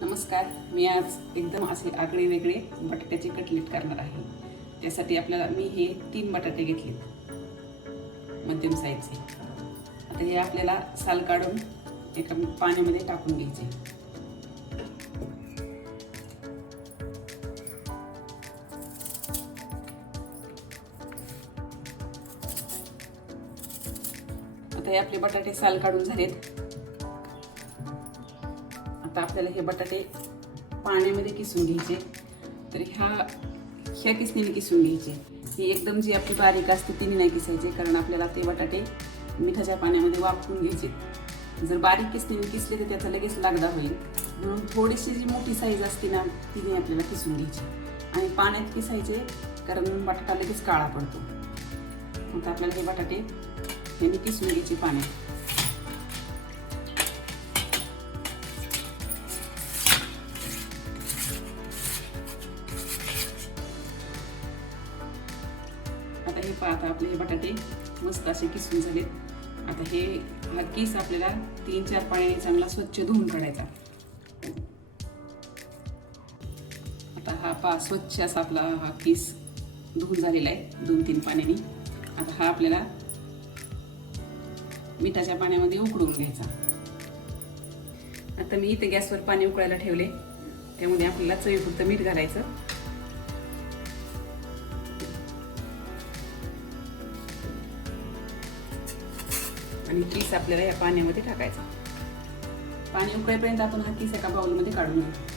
नमस्कार मी आज एकदम असे आगळे वेगळे बटाट्याचे कटलेट करणार आहे. त्यासाठी आपल्याला मी हे तीन बटाटे घेतलेत मध्यम साईजचे आता हे आपल्याला साल काढून एका पाण्यामध्ये टाकून घ्यायचे. आता हे आपले बटाटे साल काढून झालेत. आता आपल्याला हे बटाटे पाण्यामध्ये किसून घ्यायचे. तर ह्या ह्या किसणीने किसून घ्यायचे. ही एकदम जी आपली बारीक असते तिने नाही किसायचे कारण आपल्याला ते बटाटे मिठाच्या पाण्यामध्ये वापरून घ्यायचे. जर बारीक किसणीने किसले तर त्याचा लगेच लागदा होईल. म्हणून थोडीशी जी मोठी साईज असते ना तिने आपल्याला किसून घ्यायची. आणि पाण्यात किसायचे कारण बटाटा लगेच काळा पडतो. आता आपल्याला हे बटाटे यांनी किसून घ्यायचे पाण्यात. मस्त असे किसून झालेत. आता हे हा केस आपल्याला तीन चार पाण्याने चांगला स्वच्छ धुवून काढायचा. आता हा पा स्वच्छ असा आपला हा केस धुवून झालेला आहे दोन तीन पाण्याने. आता हा आपल्याला मिठाच्या पाण्यामध्ये उकडून घ्यायचा. आता मी इथे गॅसवर पाणी उकळायला ठेवले. त्यामध्ये आपल्याला चवीपुरतं मीठ घालायचं. आणि किस आपल्याला या पाण्यामध्ये टाकायचा. पाणी उकळेपर्यंत आपण हा किस एका बाउलमध्ये काढून घेऊ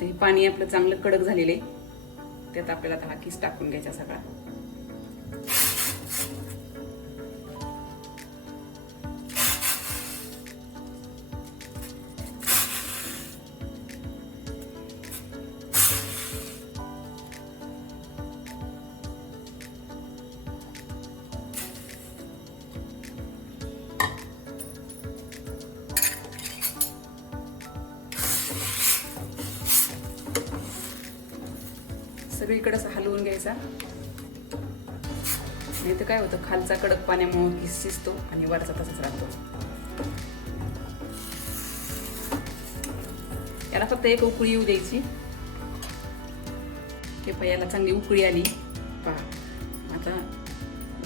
लागते पाणी आपलं चांगलं कडक झालेलं आहे. त्यात आपल्याला आता हा किस टाकून घ्यायचा सगळा. सगळीकडे असं हलवून घ्यायचा. नाही तर काय होतं खालचा कडक पाण्यामुळे शिजतो आणि वरचा तसाच राहतो. याला फक्त एक उकळी येऊ द्यायची. हे पहा याला चांगली उकळी आली. पहा आता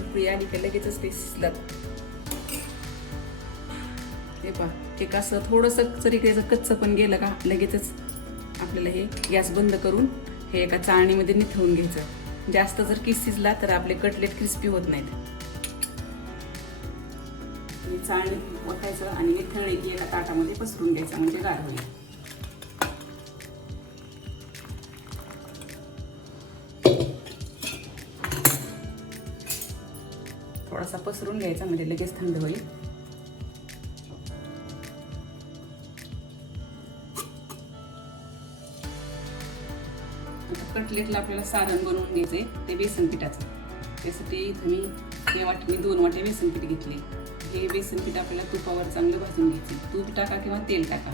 उकळी आली की लगेचच ते शिजलात हे पहा हे कसं थोडंसं जरी त्याचं कच्चं पण गेलं का लगेचच आपल्याला हे गॅस बंद करून हे एका चाळणीमध्ये निथळून घ्यायचं. जास्त जर किस शिजला तर आपले कटलेट क्रिस्पी होत नाहीत. चाळणी ओतायचं आणि निथळले की एका ताटामध्ये पसरून घ्यायचं म्हणजे गार होईल. थोडासा पसरून घ्यायचा म्हणजे लगेच थंड होईल. कटलेटला आपल्याला सारण बनवून घ्यायचंय ते बेसन पिठाचं त्यासाठी इथं मी या वाटी दोन वाटे बेसन पीठ घेतले. हे बेसन पीठ आपल्याला तुपावर चांगलं भाजून घ्यायचं तूप टाका किंवा तेल टाका.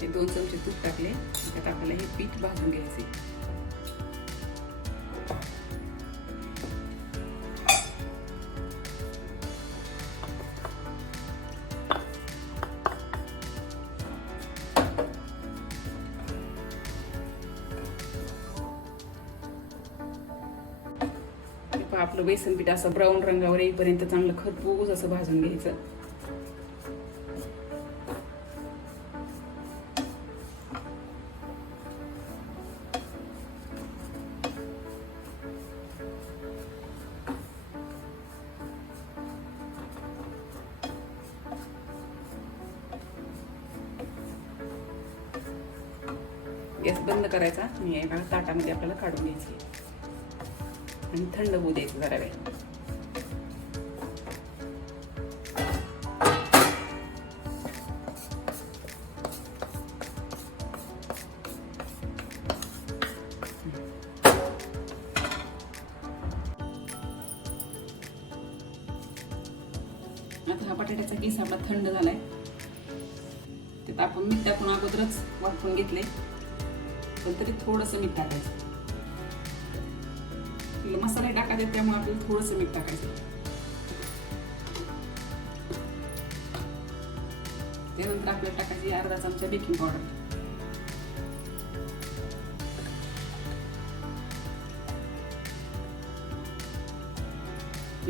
ते दोन चमचे तूप टाकले. त्यात आपल्याला हे पीठ भाजून घ्यायचे आपलं बेसन पीठ असं ब्राऊन रंगावर येईपर्यंत चांगलं खतबूज असं भाजून घ्यायचं. गॅस बंद करायचा आणि एका ताटामध्ये आपल्याला काढून घ्यायची. आणि थंड होऊ द्यायचं जरा वेळ. आता हा बटाट्याचा केस आपला थंड झालाय. त्यात आपण मीठ टाकून अगोदरच वाटून घेतले पण तरी थोडंसं मीठ टाकायचं. आपल्याला मसाले टाकायचे त्यामुळे आपल्याला थोडंसं मीठ टाकायचं. त्यानंतर आपल्याला टाकायची अर्धा चमचा बेकिंग पावडर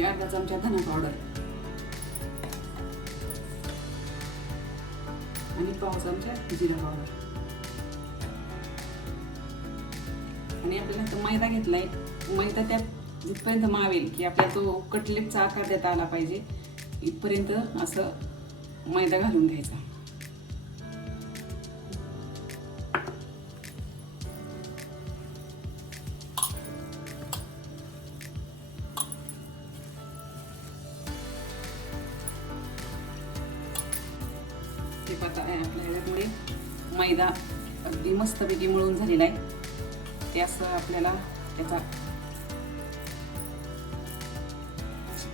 अर्धा चमचा धना पावडर आणि पाव चमचा जिरा पावडर आणि आपल्याला मैदा घेतलाय. म्हणजे मैदा त्यात जिथपर्यंत मावेल की आपला तो कटलेटचा आकार देता आला पाहिजे. इथपर्यंत असं मैदा घालून घ्यायचा. ते पता आपल्या ह्याच्यामुळे मैदा अगदी मस्तपैकी मिळून झालेला आहे. ते असं आपल्याला त्याचा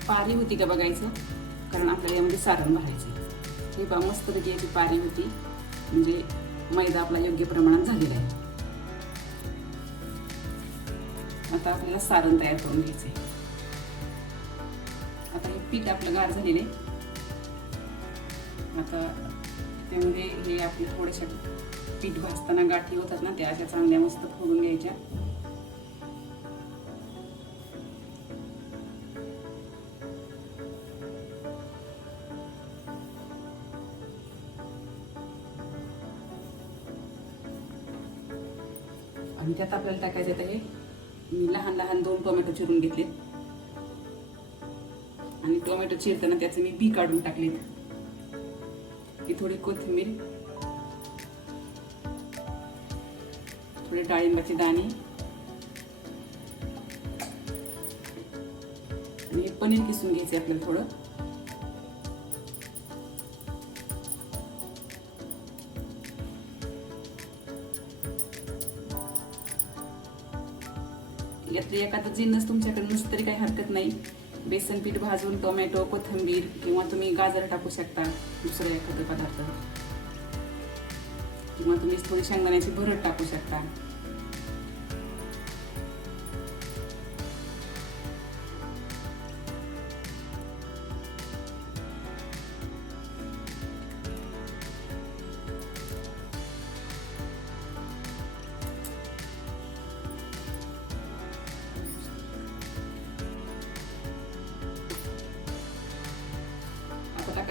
पारी होती का बघायचं? कारण आपल्याला यामध्ये सारण भरायचं. हे बा मस्तपैकी याची पारी होती. म्हणजे मैदा आपला योग्य प्रमाणात झालेला आहे. आता आपल्याला सारण तयार करून घ्यायचंय. आता हे पीठ आपलं गार झालेलं आहे. आता त्यामध्ये हे आपले थोडेसे पीठ भाजताना गाठी होतात ना त्या अशा चांगल्या मस्त फोडून घ्यायच्या. त्यात आपल्याला टाकायचं आहे हे. मी लहान लहान दोन टोमॅटो चिरून घेतले आणि टोमॅटो चिरताना त्याचं मी बी काढून टाकलेत. ही थोडी कोथिंबीर. थोडे डाळिंबाचे दाणे. आणि पनीर किसून घ्यायचे आपल्याला थोडं. यातलं एखादं जिन्नस तुमच्याकडे नसतं तरी काही हरकत नाही. बेसन पीठ भाजून टोमॅटो कोथिंबीर किंवा तुम्ही गाजर टाकू शकता दुसरं एखादं पदार्थ. किंवा तुम्ही थोडी शेंगदाण्याची भरड टाकू शकता.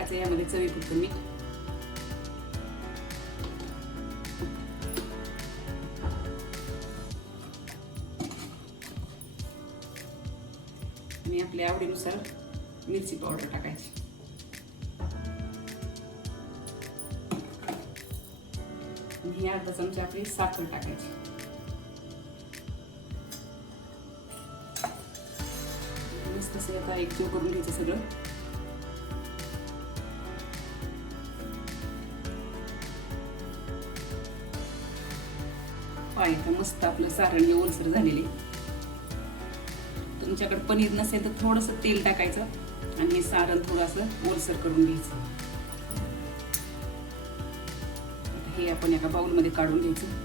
टाकायचं यामध्ये चवीपुरतं मीठ आणि आपल्या आवडीनुसार मिरची पावडर टाकायची आणि ही अर्धा चमचा आपली साखर टाकायची मस्त असं आता एक जीव करून घ्यायचं सगळं पाहिजे मस्त आपलं सारण ओलसर झालेले. तुमच्याकडे पनीर नसेल तर थोडंसं तेल टाकायचं आणि हे सारण थोडंसं ओलसर करून घ्यायचं. हे आपण एका बाउलमध्ये काढून घ्यायचं.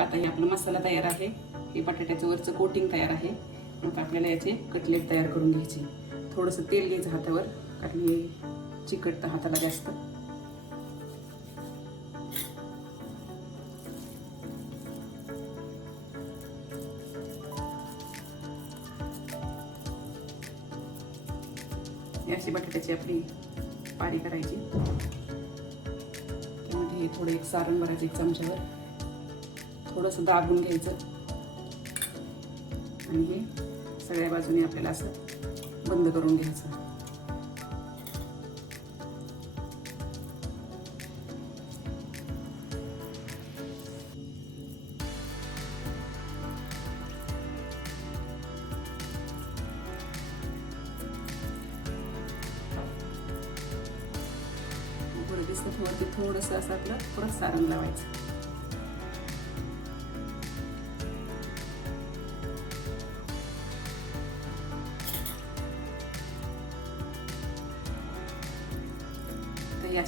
आता हे आपला मसाला तयार आहे. हे बटाट्याचं वरचं कोटिंग तयार आहे. आता आपल्याला याचे कटलेट तयार करून घ्यायचे. थोडंसं तेल घ्यायचं हातावर कारण हे चिकटतं हाताला जास्त. अशी बटाट्याची आपली पारी करायची. त्यामध्ये हे थोडं एक सारण भरायचं एक चमच्यावर थोडंसं दाबून घ्यायचं. आणि हे सगळ्या बाजूने आपल्याला असं बंद करून घ्यायचं. थोडं दिसतं थोडंसं असं आपलं परत सारण लावायचं.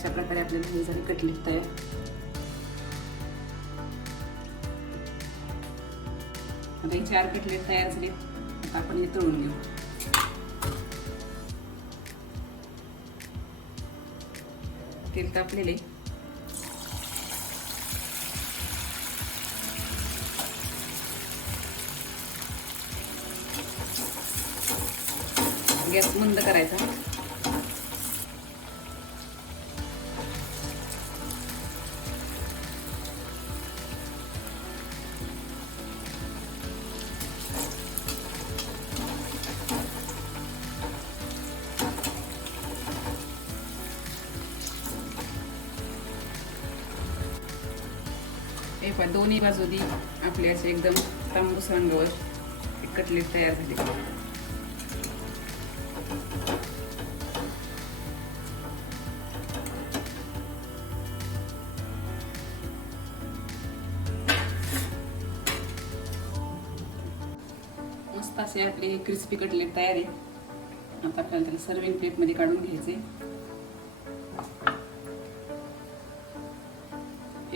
अशा प्रकारे आपल्याला हे झाले कटलेट तयार आता हे चार कटलेट तयार झाले. आता आपण हे तळून घेऊ. तेल तापलेले गॅस मंद करायचा. पण दोन्ही बाजूनी आपले असे एकदम तांबूस रंगावर कटलेट तयार झाले. मस्त असे आपले क्रिस्पी कटलेट तयार. आहे आता आपल्याला त्याला सर्विंग प्लेटमध्ये काढून घ्यायचे.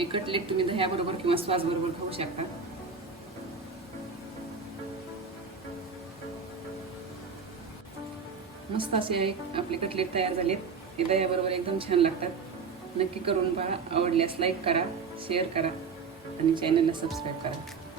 हे कटलेट तुम्ही दह्याबरोबर किंवा स्वास बरोबर खाऊ शकता. मस्त असे आपले कटलेट तयार झालेत. हे दह्याबरोबर एकदम छान लागतात. नक्की करून पहा. आवडल्यास लाईक करा शेअर करा आणि चॅनलला सबस्क्राईब करा.